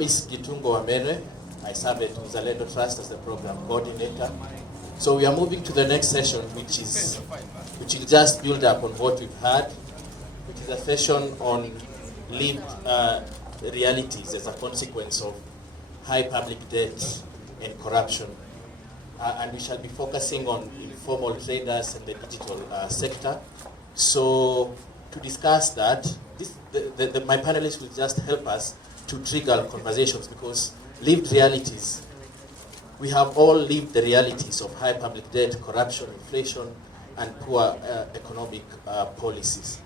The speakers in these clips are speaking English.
name is Gitungo Wamere. I serve at Mzalendo Trust as the program coordinator. So we are moving to the next session, which will just build up on what we've had, which is a session on lived realities as a consequence of high public debt and corruption. And we shall be focusing on informal traders and the digital sector. So to discuss that, my panelists will just help us to trigger conversations, because lived realities, we have all lived the realities of high public debt, corruption, inflation, and poor economic policies.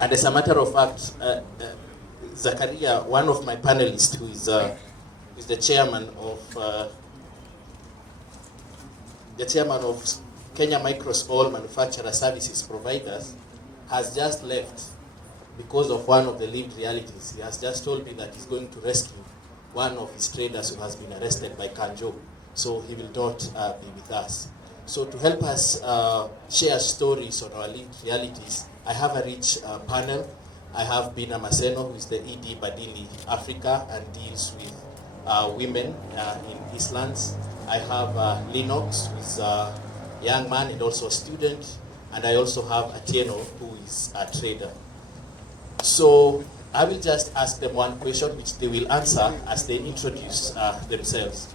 And as a matter of fact, Zakaria, one of my panelists, who is the chairman of Kenya Micro Small Manufacturer Services Providers, has just left because of one of the lived realities. He has just told me that he's going to rescue one of his traders who has been arrested by Kanjo. So he will not be with us. So to help us share stories on our lived realities, I have a rich panel. I have Bina Maseno, who is the ED Badini Africa and deals with women in Eastlands. I have Linux, who is a young man and also a student. And I also have Atieno, who is a trader. So I will just ask them one question, which they will answer as they introduce themselves.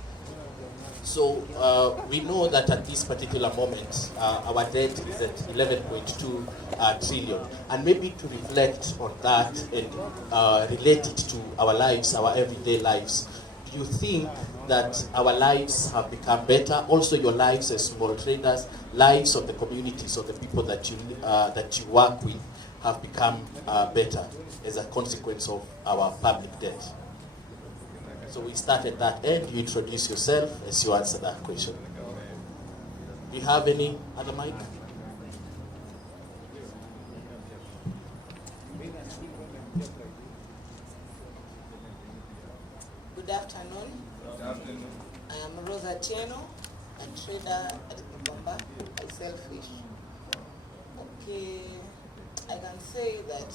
So we know that at this particular moment, our debt is at 11.2 trillion. And maybe to reflect on that and relate it to our lives, our everyday lives, do you think that our lives have become better? Also your lives as small traders, lives of the communities, of the people that you work with, have become better as a consequence of our public debt? So we start at that end. You introduce yourself as you answer that question. Do you have any other mic? Good afternoon. I am Rosa Tieno, a trader at Kikomba. I sell fish. Okay, I can say that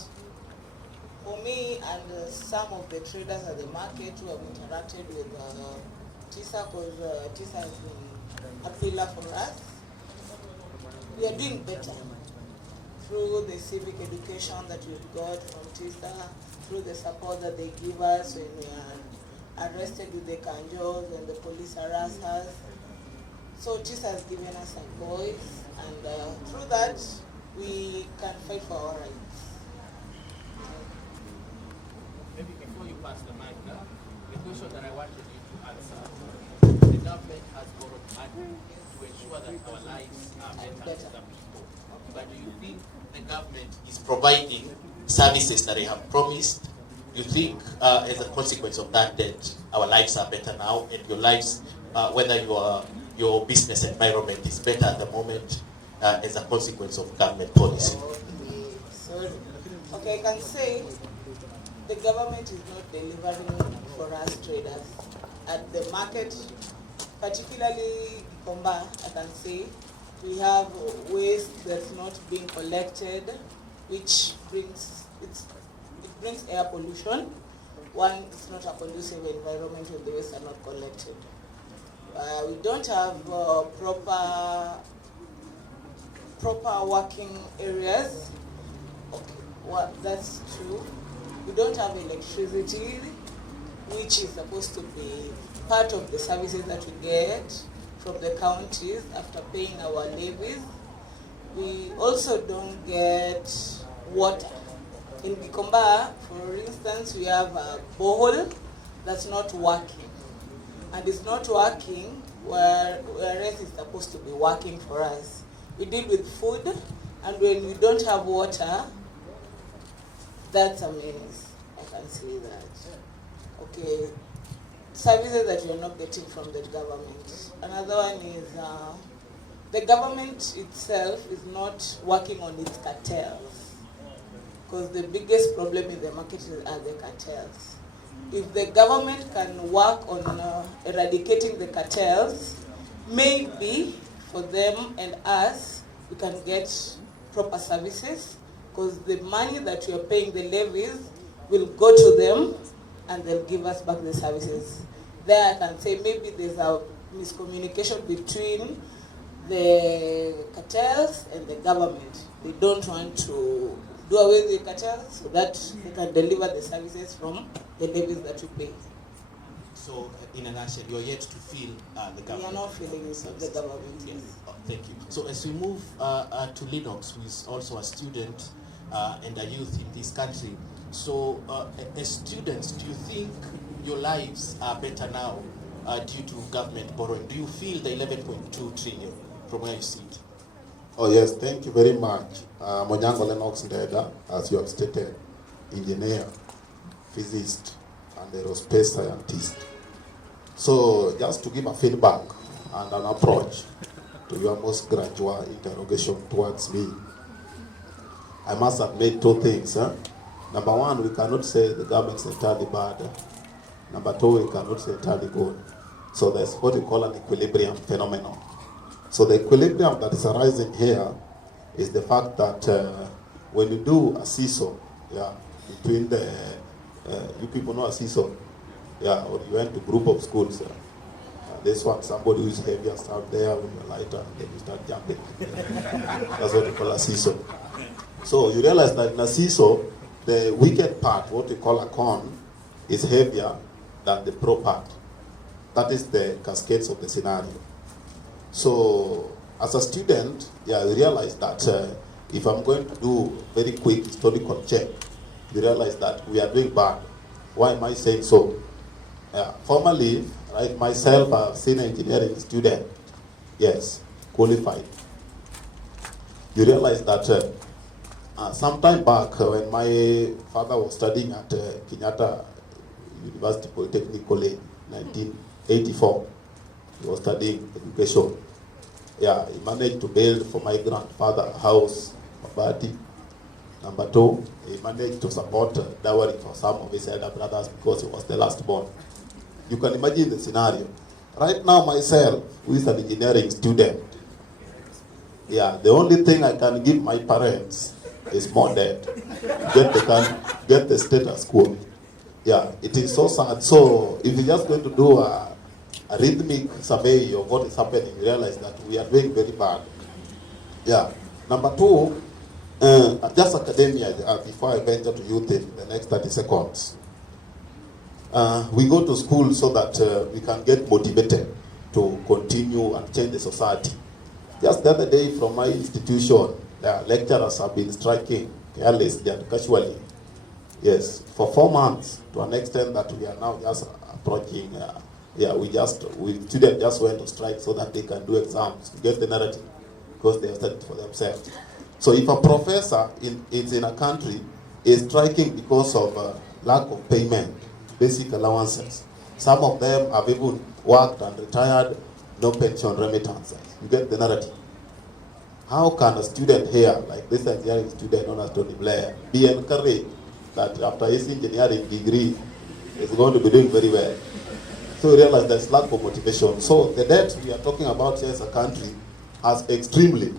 for me and some of the traders at the market who have interacted with TISA, because TISA has been a pillar for us, we are doing better through the civic education that we've got from TISA, through the support that they give us when we are arrested with the kanjos and the police harass us. So TISA has given us a voice, and through that we can fight for our rights. Maybe before you pass the mic now, the question that I wanted you to answer: the government has borrowed money to ensure that our lives are better as a people. But do you think the government is providing services that they have promised? Do you think, as a consequence of that debt, our lives are better now, and your lives, whether your business environment is better at the moment, as a consequence of government policy? Okay, I can say the government is not delivering for us traders. At the market, particularly Komba, I can say, we have waste that's not being collected, which brings air pollution. One, it's not a conducive environment when the waste are not collected. We don't have proper working areas. Okay, well, that's true. We don't have electricity, which is supposed to be part of the services that we get from the counties after paying our levies. We also don't get water. In Gikomba, for instance, we have a borehole that's not working. And it's not working whereas it's supposed to be working for us. We deal with food, and when we don't have water, that's a menace. I can say that. Okay, services that we are not getting from the government. Another one is the government itself is not working on its cartels, because the biggest problem in the market are the cartels. If the government can work on eradicating the cartels, maybe for them and us, we can get proper services, because the money that we are paying, the levies, will go to them and they'll give us back the services. There I can say maybe there's a miscommunication between the cartels and the government. They don't want to do away with the cartels so that they can deliver the services from the levies that we pay. So, in a nutshell, you're yet to feel the government. We are not feeling the government. Yes. Thank you. So, as we move to Lennox, who is also a student and a youth in this country, so as students, do you think your lives are better now due to government borrowing? Do you feel the 11.2 trillion from where you sit? Oh yes, thank you very much. Monyango Lennox Ndeda, as you have stated, engineer, physicist, and aerospace scientist. So just to give a feedback and an approach to your most graduate interrogation towards me, I must admit two things. Number one, we cannot say the government is entirely bad. Number two, we cannot say entirely good. So there's what we call an equilibrium phenomenon. So the equilibrium that is arising here is the fact that when you do a seesaw, between the, you people know a seesaw, or you went to group of schools, this one, somebody who is heavier start there when you're lighter, and then you start jumping. That's what we call a seesaw. So you realize that in a seesaw, the wicked part, what we call a cone, is heavier than the pro part. That is the cascades of the scenario. So as a student, I realize that if I'm going to do very quick historical check, you realize that we are doing bad. Why am I saying so? Formally, right, myself, a senior engineering student, yes, qualified. You realize that some time back when my father was studying at Kenyatta University Polytechnic College, 1984, he was studying education. He managed to build for my grandfather a house, Mabati. Number two, he managed to support dowry for some of his elder brothers because he was the last born. You can imagine the scenario. Right now, myself, who is an engineering student, the only thing I can give my parents is more debt. Get the status quo. It is so sad. So if you're just going to do a rhythmic survey of what is happening, you realize that we are doing very bad. Number two, just academia, before I venture to youth in the next 30 seconds. We go to school so that we can get motivated to continue and change the society. Just the other day from my institution, the lecturers have been striking carelessly and casually. Yes, for 4 months, to an extent that we are now just approaching, students just went to strike so that they can do exams, to get the narrative, because they have studied for themselves. So if a professor in a country is striking because of lack of payment, basic allowances, some of them have even worked and retired, no pension remittances. You get the narrative. How can a student here, like this engineering student known as Tony Blair, be encouraged that after his engineering degree is going to be doing very well? So we realize there's lack of motivation. So the debt we are talking about here as a country has extremely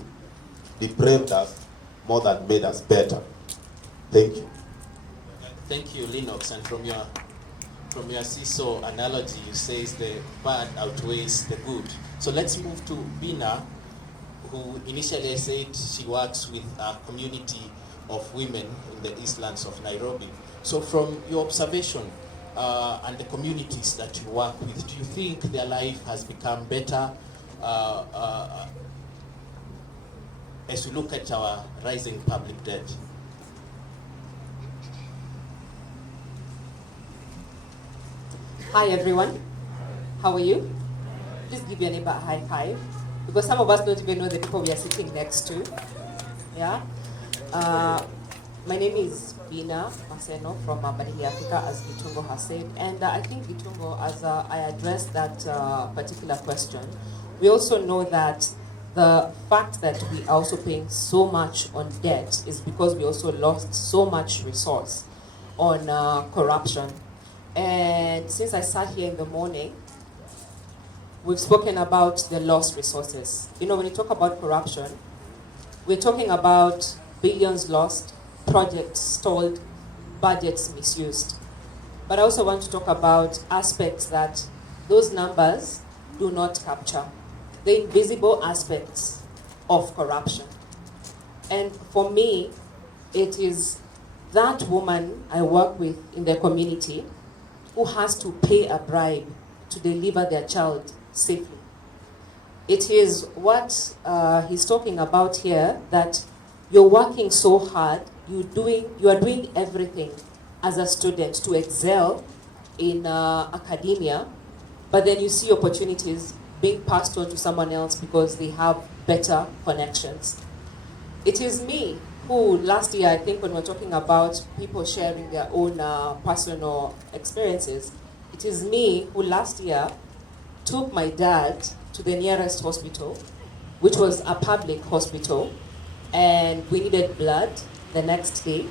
depraved us more than made us better. Thank you. Thank you, Lennox. And from your seesaw analogy, you say the bad outweighs the good. So let's move to Bina, who initially said she works with a community of women in the Eastlands of Nairobi. So from your observation and the communities that you work with, do you think their life has become better as we look at our rising public debt? Hi everyone, how are you? Please give your neighbor a high five, because some of us don't even know the people we are sitting next to. My name is Bina Maseno from Banihi Africa, as Gitungo has said, and I think Gitungo, as I addressed that particular question, we also know that the fact that we are also paying so much on debt is because we also lost so much resource on corruption. And since I sat here in the morning, we've spoken about the lost resources. You know, when you talk about corruption, we're talking about billions lost, projects stalled, budgets misused. But I also want to talk about aspects that those numbers do not capture, the invisible aspects of corruption. And for me, it is that woman I work with in the community who has to pay a bribe to deliver their child safely. It is what he's talking about here, that you're working so hard, you are doing everything as a student to excel in academia, but then you see opportunities being passed on to someone else because they have better connections. It is me who last year, I think when we're talking about people sharing their own personal experiences, it is me who last year took my dad to the nearest hospital, which was a public hospital, and we needed blood the next day.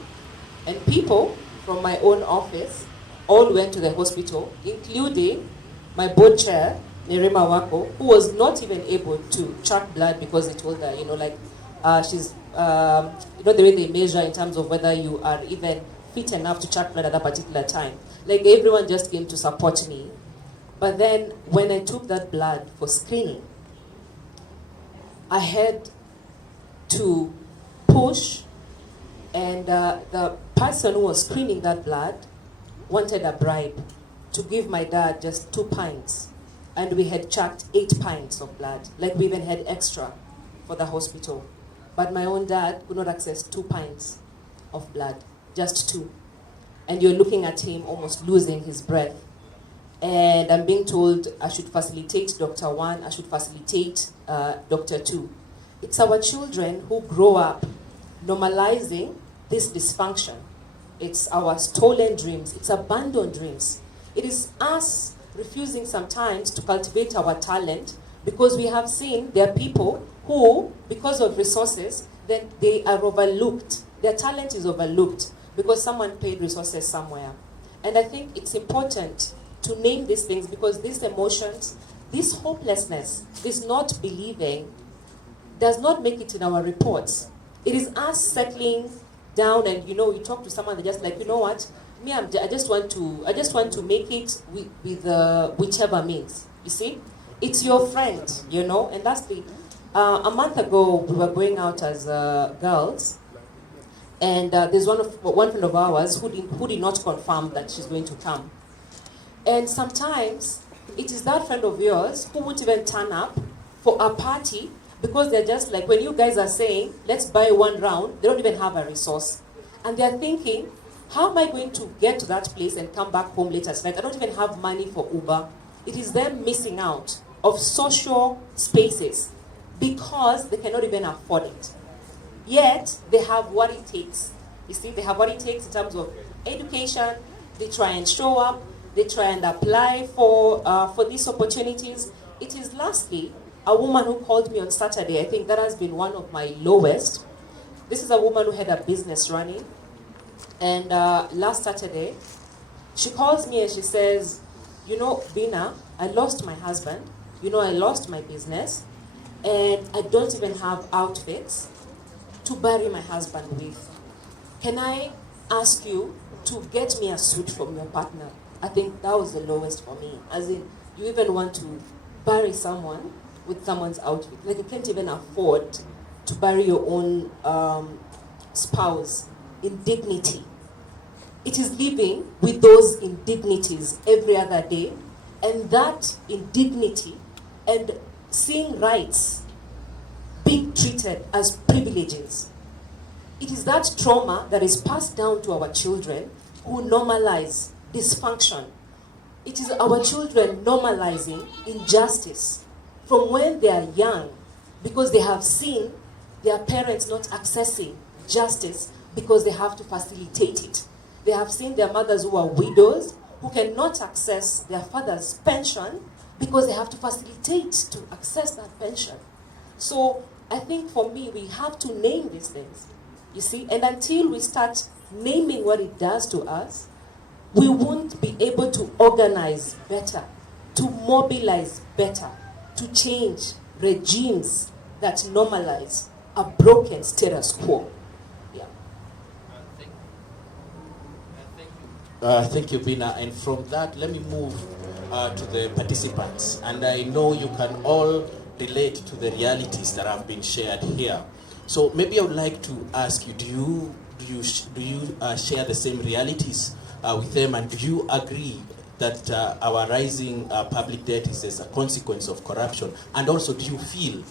And people from my own office all went to the hospital, including my board chair, Nerima Wako, who was not even able to track blood because they told her, she's, the way they measure in terms of whether you are even fit enough to track blood at that particular time. Like, everyone just came to support me. But then when I took that blood for screening, I had to push, and the person who was screening that blood wanted a bribe to give my dad just 2 pints. And we had chucked 8 pints of blood. Like, we even had extra for the hospital. But my own dad could not access 2 pints of blood, just 2. And you're looking at him almost losing his breath. And I'm being told I should facilitate Dr. 1, I should facilitate Dr. 2. It's our children who grow up normalizing this dysfunction. It's our stolen dreams, it's abandoned dreams. It is us refusing sometimes to cultivate our talent because we have seen there are people who, because of resources, then they are overlooked. Their talent is overlooked because someone paid resources somewhere. And I think it's important to name these things because these emotions, this hopelessness, this not believing, does not make it in our reports. It is us settling down and, you talk to someone, they're just like, you know what, me, I just want to make it with whichever means. You see, it's your friend, and that's the. A month ago, we were going out as girls, and there's one friend of ours who did not confirm that she's going to come. And sometimes it is that friend of yours who won't even turn up for a party because they're just like, when you guys are saying, let's buy 1 round, they don't even have a resource. And they're thinking, how am I going to get to that place and come back home later tonight? I don't even have money for Uber. It is them missing out of social spaces because they cannot even afford it. Yet, they have what it takes. You see, they have what it takes in terms of education. They try and show up. They try and apply for these opportunities. It is lastly, a woman who called me on Saturday. I think that has been one of my lowest. This is a woman who had a business running. And last Saturday, she calls me and she says, Bina, I lost my husband. I lost my business. And I don't even have outfits to bury my husband with. Can I ask you to get me a suit from your partner? I think that was the lowest for me. As in, you even want to bury someone with someone's outfit. Like, you can't even afford to bury your own spouse in dignity. It is living with those indignities every other day, and that indignity and seeing rights being treated as privileges. It is that trauma that is passed down to our children who normalize dysfunction. It is our children normalizing injustice from when they are young because they have seen their parents not accessing justice because they have to facilitate it. They have seen their mothers who are widows who cannot access their father's pension because they have to facilitate to access that pension. So I think for me, we have to name these things, you see, and until we start naming what it does to us, we won't be able to organize better to mobilize better, to change regimes that normalize a broken status quo. Yeah. Thank you, Bina. And from that, let me move to the participants. And I know you can all relate to the realities that have been shared here. So maybe I would like to ask you, do you share the same realities with them, and do you agree that our rising public debt is as a consequence of corruption? And also, do you feel,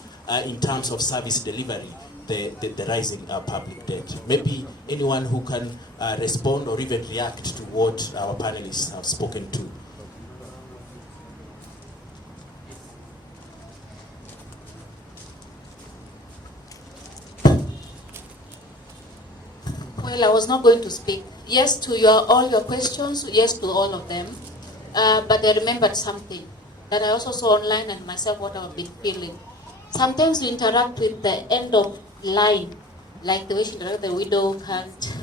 in terms of service delivery, the rising public debt? Maybe anyone who can respond or even react to what our panelists have spoken to. Well, I was not going to speak. Yes to all your questions, yes to all of them. But I remembered something that I also saw online and myself what I've been feeling. Sometimes we interact with the end of line, like the way she interacted, the widow can't,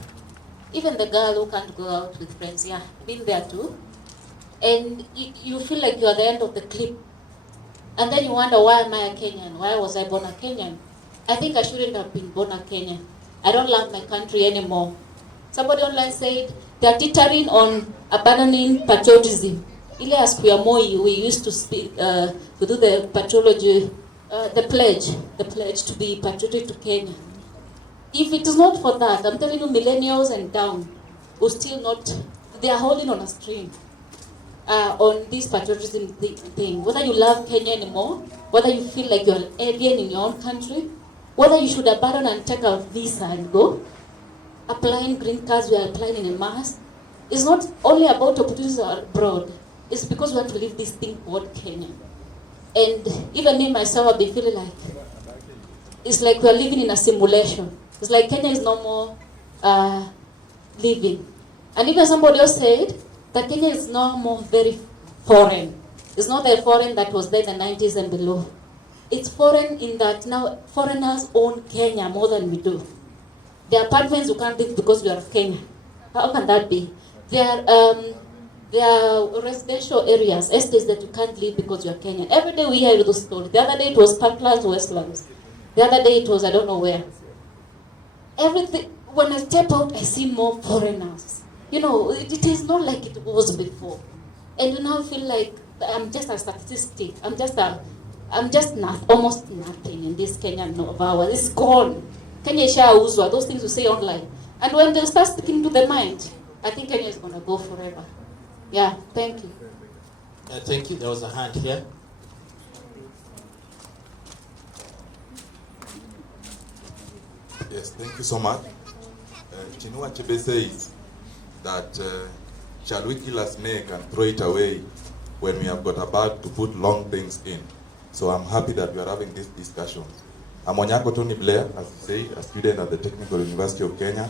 even the girl who can't go out with friends. Yeah, been there too. And you feel like you're at the end of the clip. And then you wonder, why am I a Kenyan? Why was I born a Kenyan? I think I shouldn't have been born a Kenyan. I don't love my country anymore. Somebody online said they're teetering on abandoning patriotism. Ile as Moi, we used to speak, to do the patrology, the pledge to be patriotic to Kenya. If it is not for that, I'm telling you, millennials and down will still not, they are holding on a string on this patriotism thing. Whether you love Kenya anymore, whether you feel like you're an alien in your own country, whether you should abandon and take a visa and go, applying green cards, we are applying in a mass. It's not only about opportunities abroad. It's because we have to live this thing called Kenya. And even me, myself, I've been feeling like, it's like we're living in a simulation. It's like Kenya is no more living. And even somebody else said that Kenya is no more very foreign. It's not the foreign that was there in the 90s and below. It's foreign in that now foreigners own Kenya more than we do. There are apartments you can't live because we are of Kenya. How can that be? There are residential areas, estates that you can't live because you are Kenyan. Every day we hear those stories. The other day it was Parklands, Westlands. The other day it was I don't know where. Everything. When I step out, I see more foreigners. You know, it is not like it was before. And you now feel like I'm just a statistic. I'm just almost nothing in this Kenyan of ours. It's gone. Kenya ishauzwa, those things you say online. And when they start sticking to the mind, I think Kenya is going to go forever. Yeah, thank you. Thank you. There was a hand here. Yes, thank you so much. Chinua Achebe says that shall we kill a snake and throw it away when we have got a bag to put long things in? So I'm happy that we are having this discussion. I'm Onyango Tony Blair, as you say, a student at the Technical University of Kenya.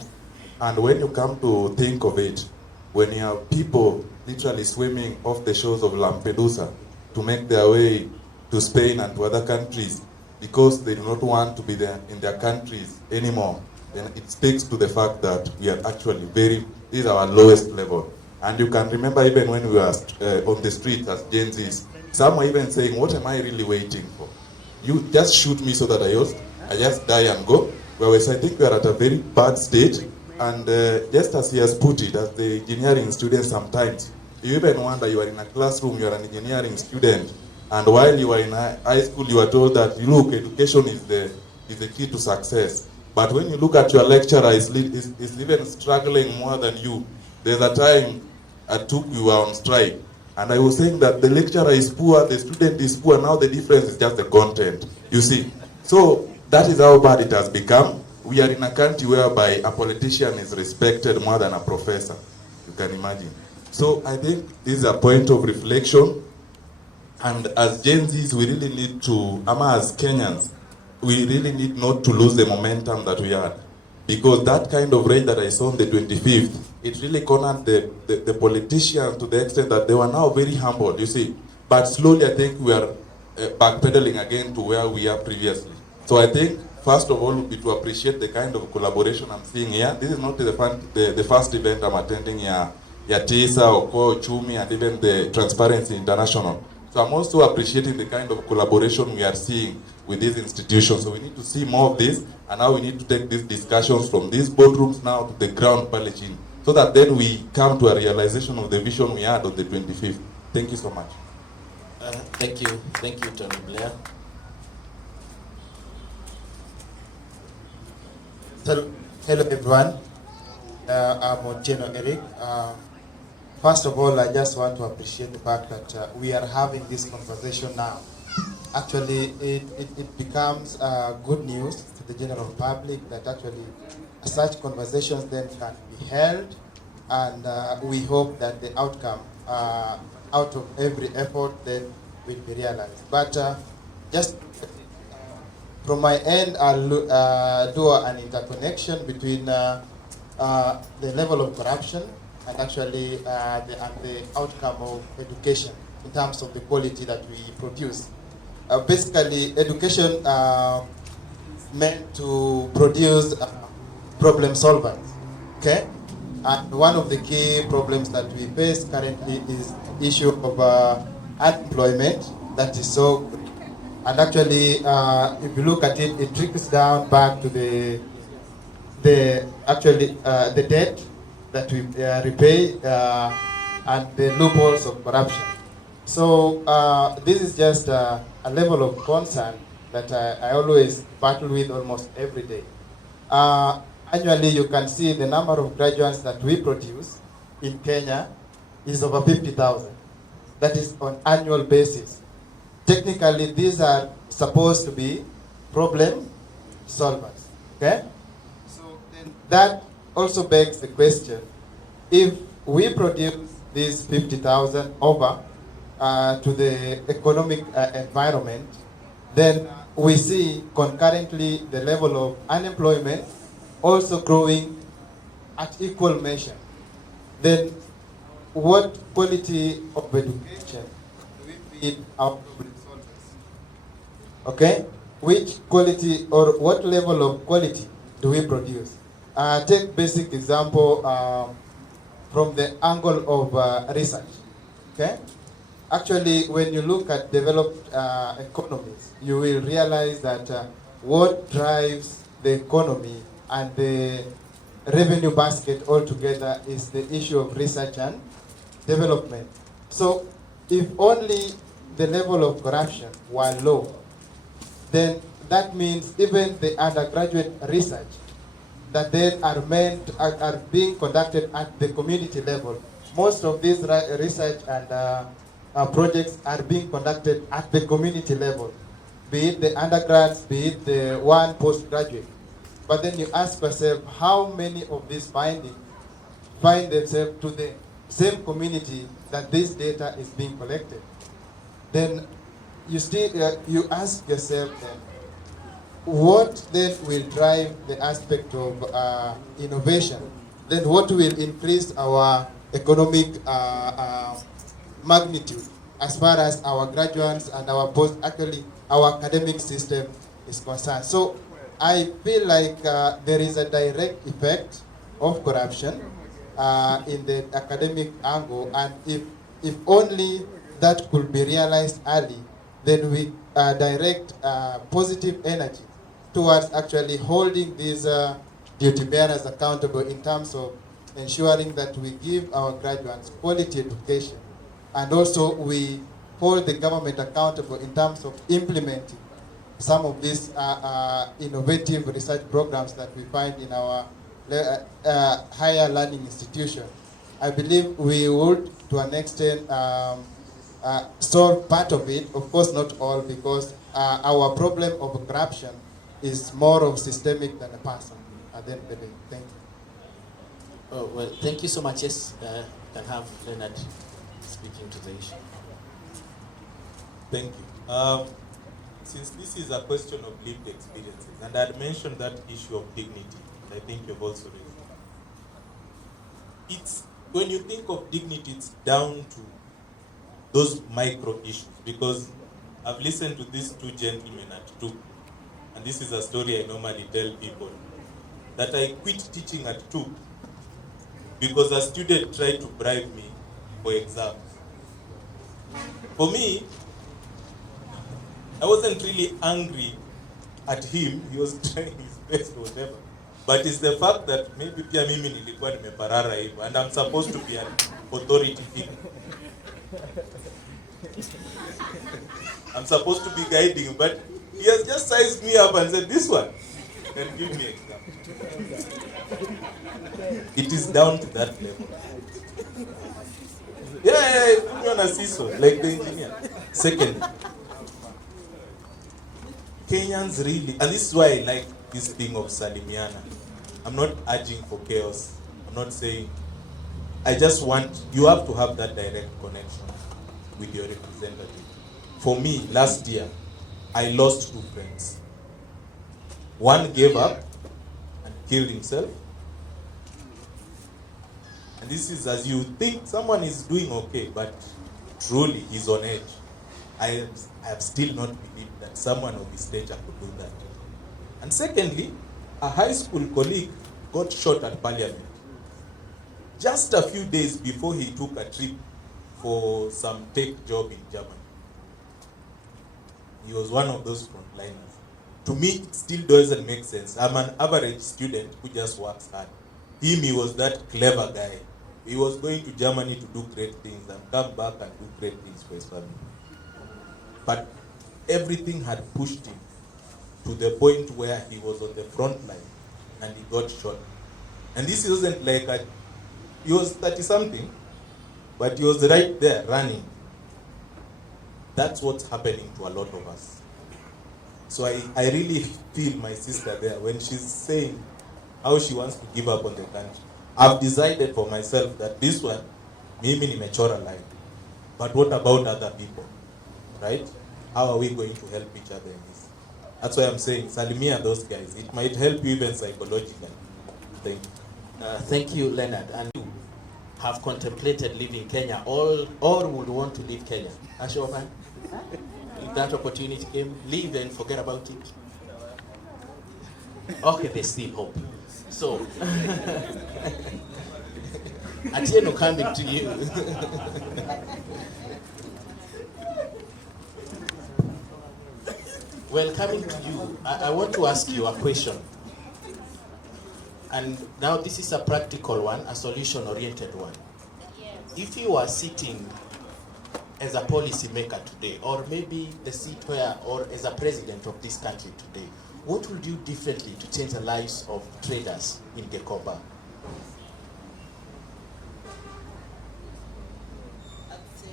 And when you come to think of it, when you have people literally swimming off the shores of Lampedusa to make their way to Spain and to other countries because they do not want to be there in their countries anymore, then it speaks to the fact that we are actually this is our lowest level. And you can remember even when we were on the streets as Gen Zs, some were even saying, what am I really waiting for? You just shoot me so that I just die and go. Whereas I think we are at a very bad stage. And just as he has put it, as the engineering students sometimes, you even wonder, you are in a classroom, you are an engineering student, and while you are in high school, you are told that, look, education is the key to success. But when you look at your lecturer, is even struggling more than you. There's a time at TUK we were on strike, and I was saying that the lecturer is poor, the student is poor, now the difference is just the content, you see. So that is how bad it has become. We are in a country whereby a politician is respected more than a professor. You can imagine. So I think this is a point of reflection. And as Gen Zs, we really need to, as Kenyans, we really need not to lose the momentum that we had. Because that kind of rage that I saw on the 25th, it really cornered the politicians to the extent that they were now very humble, you see. But slowly I think we are backpedaling again to where we are previously. So I think first of all would be to appreciate the kind of collaboration I'm seeing here. This is not the first event I'm attending here, TISA, Oko, Chumi, and even the Transparency International. So So I'm also appreciating the kind of collaboration we are seeing with these institutions. So we need to see more of this, and now we need to take these discussions from these boardrooms now to the ground pale chini, so that then we come to a realization of the vision we had on the 25th. Thank you so much. Thank you, Tony Blair. Hello everyone, I'm Otieno Eric. First of all, I just want to appreciate the fact that we are having this conversation now. Actually, it becomes good news to the general public that actually such conversations then can be held, and we hope that the outcome out of every effort then will be realized. But just from my end, I'll do an interconnection between the level of corruption and actually the outcome of education in terms of the quality that we produce. Basically, education meant to produce problem solvers, okay? And one of the key problems that we face currently is the issue of unemployment that is so good. And actually, if you look at it, it trickles down back to the debt that we repay and the loopholes of corruption. So this is just a level of concern that I always battle with almost every day. Annually, you can see the number of graduates that we produce in Kenya is over 50,000. That is on annual basis. Technically, these are supposed to be problem solvers, okay? So then that also begs the question, if we produce these 50,000 over to the economic environment, then we see concurrently the level of unemployment also growing at equal measure. Then what quality of education do we feed our problem solvers? Okay? Which quality or what level of quality do we produce? Take basic example from the angle of research. Okay? Actually, when you look at developed economies, you will realize that what drives the economy and the revenue basket altogether is the issue of research and development. So, if only the level of corruption were low, then that means even the undergraduate research that then are being conducted at the community level. Most of these research and projects are being conducted at the community level, be it the undergrads, be it the one postgraduate. But then you ask yourself, how many of these findings find themselves to the same community that this data is being collected? Then you ask yourself then, what then will drive the aspect of innovation? Then what will increase our economic magnitude as far as our graduates and our our academic system is concerned? So I feel like there is a direct effect of corruption in the academic angle, and if only that could be realized early, then we direct positive energy towards actually holding these duty bearers accountable in terms of ensuring that we give our graduates quality education, and also we hold the government accountable in terms of implementing some of these innovative research programs that we find in our higher learning institution. I believe we would, to an extent, solve part of it, of course not all, because our problem of corruption is more of systemic than a person at the end of the day. Thank you. Oh, well, thank you so much. Yes, can have Leonard speaking to the issue. Thank you. Since this is a question of lived experiences, and I had mentioned that issue of dignity, I think you've also raised it. It's, when you think of dignity, it's down to those micro issues, because I've listened to these two gentlemen at 2, and this is a story I normally tell people, that I quit teaching at 2 because a student tried to bribe me for exams. For me, I wasn't really angry at him. He was trying his best or whatever. But it's the fact that maybe pia mimi nilikuwa nimeparara hivyo, and I'm supposed to be an authority figure. I'm supposed to be guiding, but he has just sized me up and said, this one, and give me an example. It is down to that level. Yeah, put me on a seesaw, like the engineer. Second, Kenyans really, and this is why I like this thing of Salimiana. I'm not urging for chaos. I'm not saying, I just want, you have to have that direct connection with your representative. For me, last year, I lost 2 friends. One gave up and killed himself. And this is as you think someone is doing okay, but truly he's on edge. I have still not believed that someone of his stature could do that. And secondly, a high school colleague got shot at Parliament just a few days before he took a trip for some tech job in Germany. He was one of those frontliners. To me, it still doesn't make sense. I'm an average student who just works hard. Him, he was that clever guy. He was going to Germany to do great things and come back and do great things for his family. But everything had pushed him to the point where he was on the front line and he got shot. And this wasn't like he was 30-something, but he was right there running. That's what's happening to a lot of us. So I really feel my sister there when she's saying how she wants to give up on the country. I've decided for myself that this one, mimi nimechora line. But what about other people, right? How are we going to help each other in this? That's why I'm saying, Salimia those guys. It might help you even psychologically. Thank you. Thank you, Leonard. And you have contemplated leaving Kenya, or would want to leave Kenya? Ashokan? If that opportunity came, leave and forget about it. Okay, there's still hope. So, Atieno coming to you. Well, coming to you, I want to ask you a question. And now this is a practical one, a solution-oriented one. If you are sitting as a policy maker today, or maybe the seat where, or as a president of this country today, what would you do differently to change the lives of traders in Gekomba? I'd say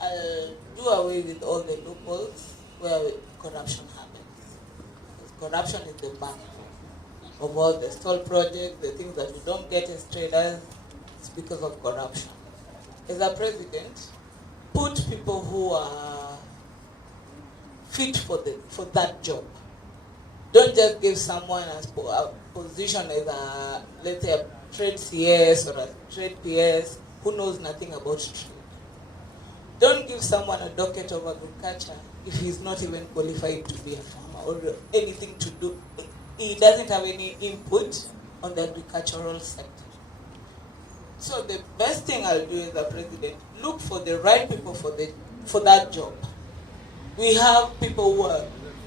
I'll do away with all the loopholes where corruption happens. Because corruption is the backbone of all the stall projects, the things that we don't get as traders, it's because of corruption. As a president, put people who are fit for that job. Don't just give someone a position as a, let's say, a trade CS or a trade PS who knows nothing about trade. Don't give someone a docket of agriculture if he's not even qualified to be a farmer or anything to do. He doesn't have any input on the agricultural sector. So the best thing I'll do as a president, look for the right people for that job. We have people who are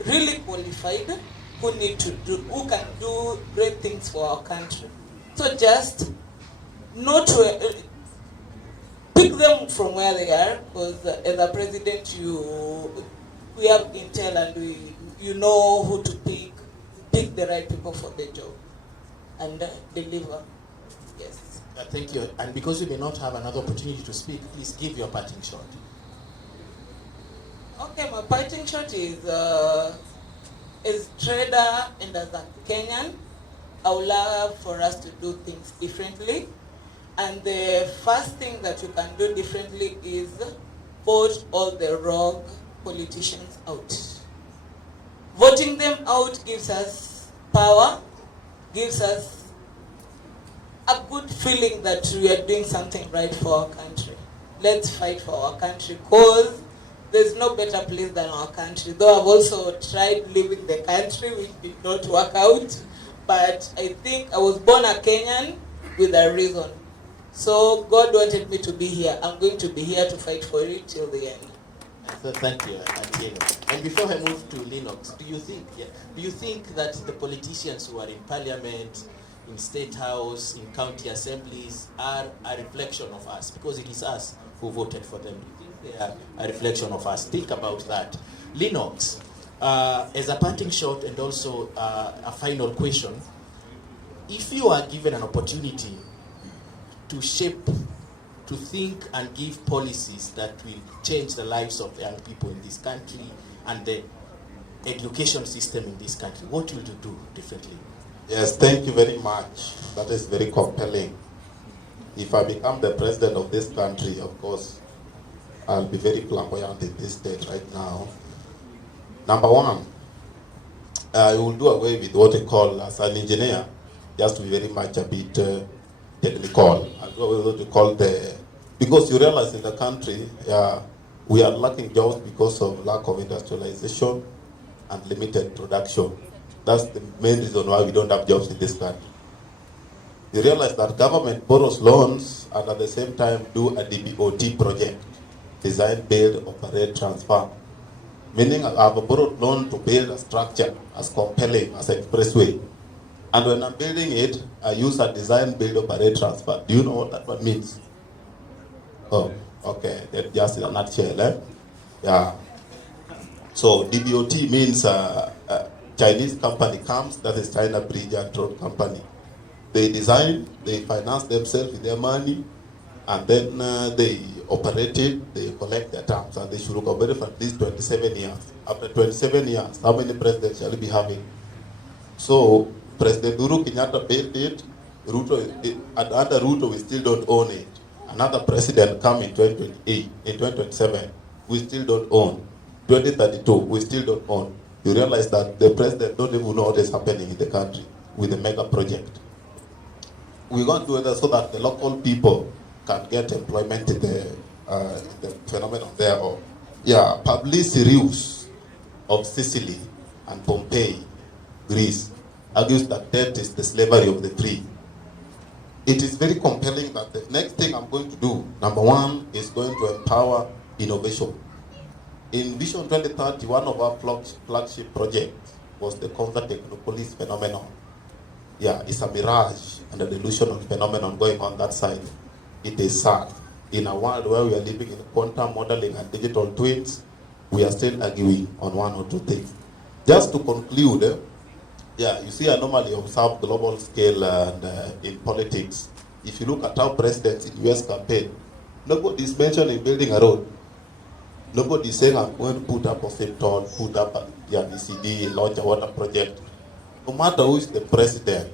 really qualified, who can do great things for our country. So just pick them from where they are, because as a president, we have intel and you know who to pick the right people for the job and deliver. Yes. Thank you. And because we may not have another opportunity to speak, please give your parting shot. Okay, my parting shot is as trader and as a Kenyan, I would love for us to do things differently. And the first thing that you can do differently is vote all the wrong politicians out. Voting them out gives us power, gives us a good feeling that we are doing something right for our country. Let's fight for our country, because there's no better place than our country. Though I've also tried leaving the country, which did not work out. But I think I was born a Kenyan with a reason. So God wanted me to be here. I'm going to be here to fight for it till the end. Thank you, Atieno. And before I move to Linux, do you think that the politicians who are in parliament, in state house, in county assemblies are a reflection of us? Because it is us who voted for them. Do you think they are a reflection of us? Think about that. Linux, as a parting shot and also a final question, if you are given an opportunity to shape, to think and give policies that will change the lives of young people in this country and the education system in this country, what will you do differently? Yes, thank you very much. That is very compelling. If I become the president of this country, of course, I'll be very flamboyant in this state right now. Number one, I will do away with what I call, as an engineer, just to be very much a bit technical. I'll do away with what you call because you realize in the country, we are lacking jobs because of lack of industrialization and limited production. That's the main reason why we don't have jobs in this country. You realize that government borrows loans and at the same time do a DBOT project, design, build, operate, transfer. Meaning I have a borrowed loan to build a structure as compelling as an expressway. And when I'm building it, I use a design, build, operate, transfer. Do you know what that one means? Oh, okay, that's just in a nutshell, Yeah. So DBOT means Chinese company comes, that is China Bridge and Road Company. They design, they finance themselves with their money, and then they operate it, they collect their terms, and they should operate for at least 27 years. After 27 years, how many presidents shall we be having? So President Uhuru Kenyatta built it, under Ruto we still don't own it. Another president come in 2028, in 2027, we still don't own. 2032, we still don't own. You realize that the president don't even know what is happening in the country with the mega project. We're going to do it so that the local people can get employment in the phenomenon there. Publicity of Sicily and Pompeii, Greece, argues that debt is the slavery of the free. It is very compelling that the next thing I'm going to do, number one, is going to empower innovation. In Vision 2030, one of our flagship projects was the Convert Technopolis phenomenon. It's a mirage and a delusional phenomenon going on that side. It is sad. In a world where we are living in quantum modeling and digital twins, we are still arguing on one or two things. Just to conclude, you see, I normally observe global scale and in politics. If you look at how presidents in US campaign, nobody is mentioning building a road. Nobody is saying I'm going to put up a toll, put up a BCD, launch a water project. No matter who is the president,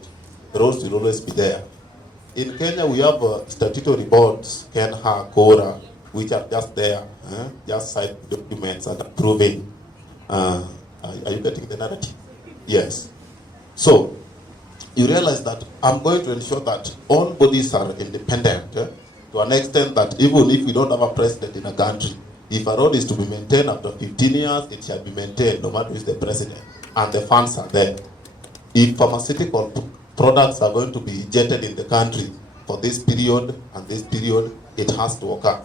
the roads will always be there. In Kenya, we have statutory boards, KENHA, KORA, which are just there, just side documents and approving. Are you getting the narrative? Yes. So, you realize that I'm going to ensure that all bodies are independent to an extent that even if we don't have a president in a country, if a road is to be maintained after 15 years, it shall be maintained no matter who is the president. And the funds are there. If pharmaceutical products are going to be injected in the country for this period and this period, it has to occur.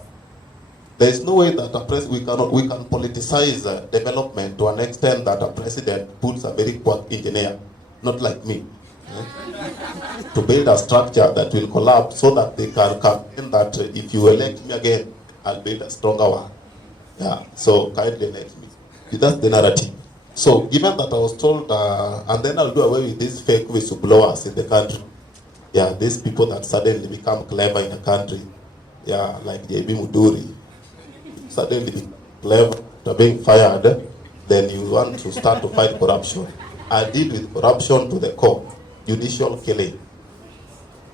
There is no way that we can politicize development to an extent that a president puts a very quack engineer, not like me, to build a structure that will collapse so that they can campaign that if you elect me again, I'll build a stronger one. So kindly elect me. That's the narrative. So given that I was told, and then I'll do away with these fake whistleblowers in the country. These people that suddenly become clever in a country. Like J.B. Muduri. Suddenly be clever, to being fired, then you want to start to fight corruption. I deal with corruption to the core. Judicial killing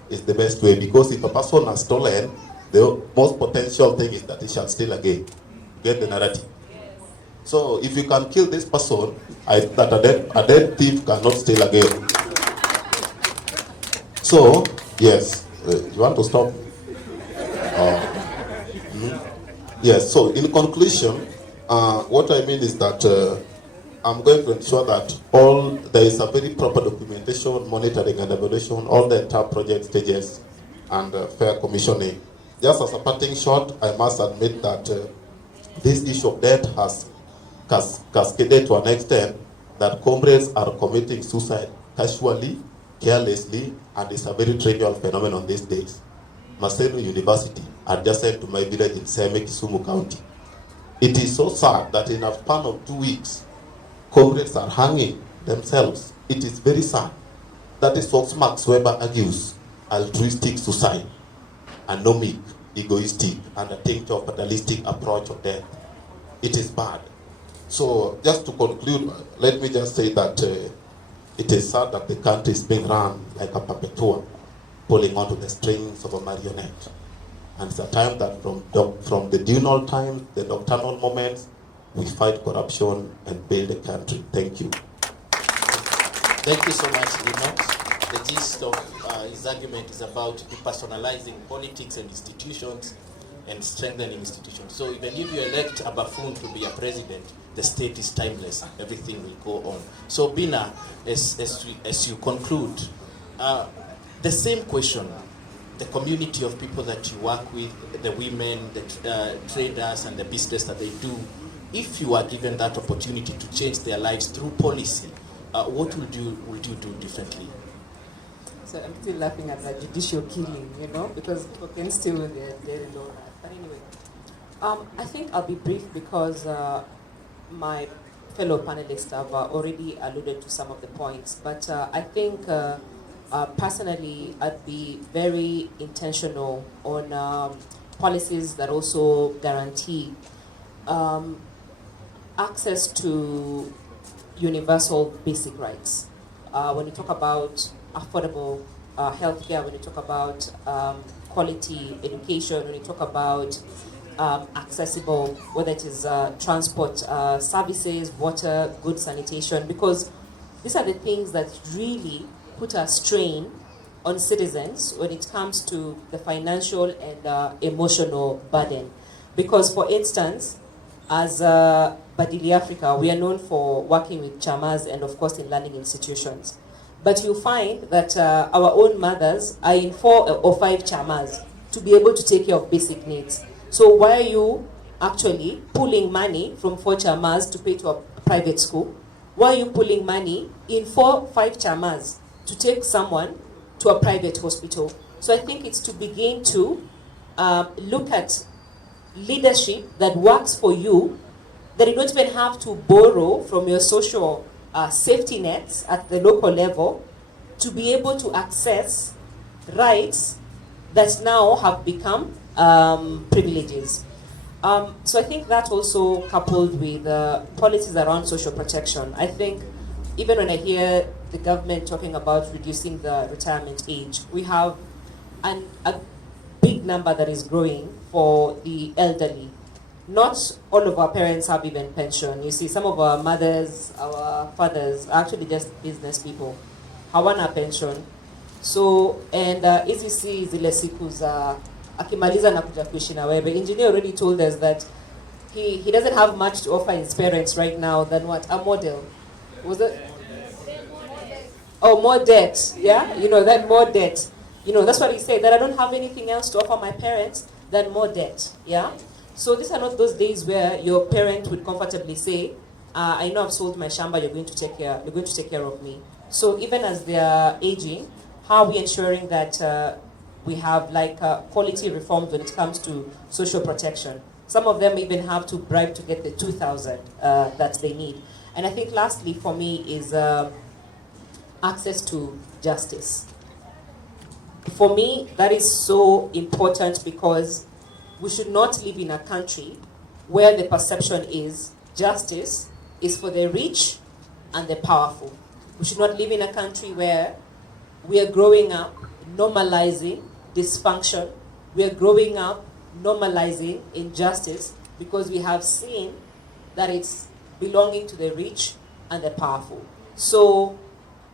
is the best way, because if a person has stolen, the most potential thing is that he shall steal again. Get the narrative. So if you can kill this person, that a dead thief cannot steal again. So, yes, you want to stop? Yes, so in conclusion, what I mean is that I'm going to ensure that there is a very proper documentation, monitoring and evaluation, all the entire project stages and fair commissioning. Just as a parting shot, I must admit that this issue of debt has cascaded to an extent that comrades are committing suicide casually, carelessly, and it's a very trivial phenomenon these days. Mzalendo University, adjacent to my village in Seme, Kisumu County. It is so sad that in a span of 2 weeks, comrades are hanging themselves. It is very sad. That is what Max Weber argues, altruistic suicide, anomic, egoistic, and a taint of fatalistic approach of death. It is bad. So just to conclude, let me just say that it is sad that the country is being run like a puppeteer, pulling onto the strings of a marionette. And it's a time that from the diurnal times, the nocturnal moments, we fight corruption and build a country. Thank you. Thank you so much, Enoch. The gist of his argument is about depersonalizing politics and institutions and strengthening institutions. So even if you elect a buffoon to be a president, the state is timeless. Everything will go on. So Bina, as you conclude, the same question, the community of people that you work with, the women, the traders, and the business that they do, if you are given that opportunity to change their lives through policy, what would you do differently? So I'm still laughing at that judicial killing, because people can still when they're dead and all that. But anyway, I think I'll be brief because my fellow panelists have already alluded to some of the points. But I think personally, I'd be very intentional on policies that also guarantee access to universal basic rights. When you talk about affordable healthcare, when you talk about quality education, when you talk about accessible, whether it is transport services, water, good sanitation, because these are the things that really put a strain on citizens when it comes to the financial and emotional burden. Because, for instance, as Badili Africa, we are known for working with chamas and, of course, in learning institutions. But you find that our own mothers are in 4 or 5 chamas to be able to take care of basic needs. So why are you actually pulling money from 4 chamas to pay to a private school? Why are you pulling money in 4, 5 chamas to take someone to a private hospital? So I think it's to begin to look at leadership that works for you, that you don't even have to borrow from your social safety nets at the local level to be able to access rights that now have become privileges. So I think that also coupled with policies around social protection. I think even when I hear the government talking about reducing the retirement age, we have a big number that is growing for the elderly. Not all of our parents have even pension. You see, some of our mothers, our fathers are actually just business people. Hawana pension. So, and hizi si zile siku za akimaliza na kuja kuishi na wewe. Engineer already told us that he doesn't have much to offer his parents right now than what? A model. Was it? Oh, more debt. Yeah? That more debt. That's what he said, that I don't have anything else to offer my parents than more debt. Yeah? So these are not those days where your parent would comfortably say, I know I've sold my shamba, you're going to take care of me. So even as they are aging, how are we ensuring that we have quality reforms when it comes to social protection? Some of them even have to bribe to get the 2,000 that they need. And I think lastly for me is access to justice. For me, that is so important because we should not live in a country where the perception is justice is for the rich and the powerful. We should not live in a country where we are growing up normalizing dysfunction. We are growing up normalizing injustice because we have seen that it's belonging to the rich and the powerful. So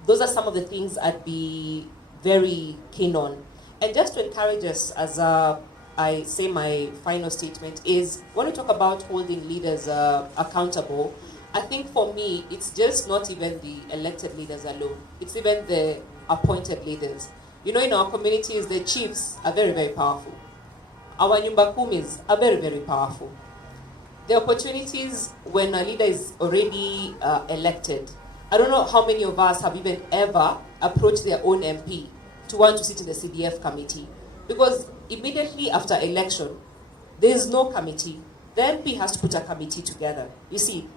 those are some of the things I'd be very keen on. And just to encourage us, as I say my final statement, is when we talk about holding leaders accountable, I think for me, it's just not even the elected leaders alone. It's even the appointed leaders. In our communities, the chiefs are very, very powerful. Our nyumba kumis are very, very powerful. the opportunities when a leader is already elected. I don't know how many of us have even ever approached their own MP to want to sit in the CDF committee. Because immediately after election, there is no committee. The MP has to put a committee together. You see,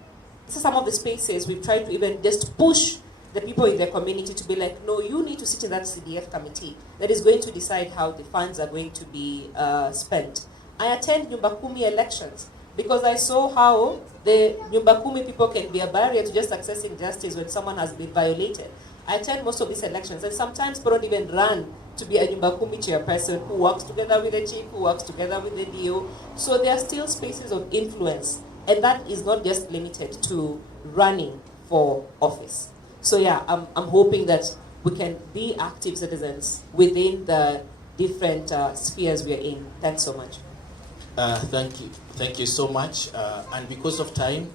these are some of the spaces we've tried to even just push the people in the community to be like, no, you need to sit in that CDF committee that is going to decide how the funds are going to be spent. I attend Nyumba Kumi elections because I saw how the Nyumba Kumi people can be a barrier to just accessing justice when someone has been violated. I attend most of these elections, and sometimes people don't even run to be a Nyumba Kumi chairperson who works together with the chief, who works together with the DO. So there are still spaces of influence, and that is not just limited to running for office. So yeah, I'm hoping that we can be active citizens within the different spheres we are in. Thanks so much. Thank you so much. And because of time,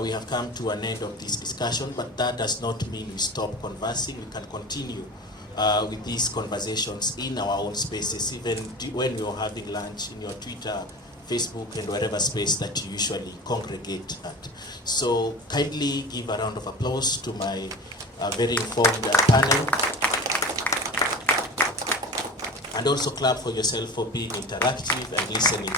we have come to an end of this discussion, but that does not mean we stop conversing. We can continue with these conversations in our own spaces, even when you're having lunch in your Twitter, Facebook, and wherever space that you usually congregate at. So kindly give a round of applause to my very informed panel. And also clap for yourself for being interactive and listening